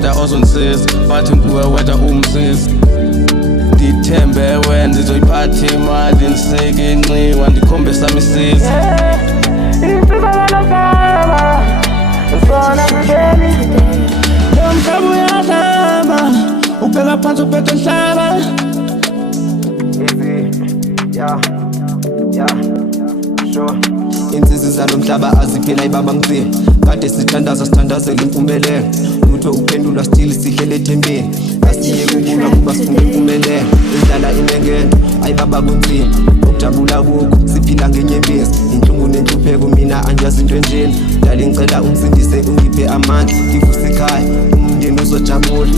weda ozongisiza, bathi nguwe weda umsizi. Ndithembe wena ndizoyiphatha imali, ndiseke inxiwa ndikhombe sami isiza. Nomhlaba uyahlaba, ubheka phansi uphethe nhlaba. Sure. Insizi zalo mhlaba aziphela ibaba ngitsini, kade sithandaza sithandazela impumelelo. Lutho uphendula still sihlele ethembeni, asiye kubula kuba sifuna impumelelo. Idlala inengento ayibaba kunzima, ukujabula kukho siphila ngenyembezi. Inhlungu nenhlupheko mina angiyazi into enjeni, dala ngicela ungisindise ungiphe amandla, ngivuse ekhaya umndeni uzojabula.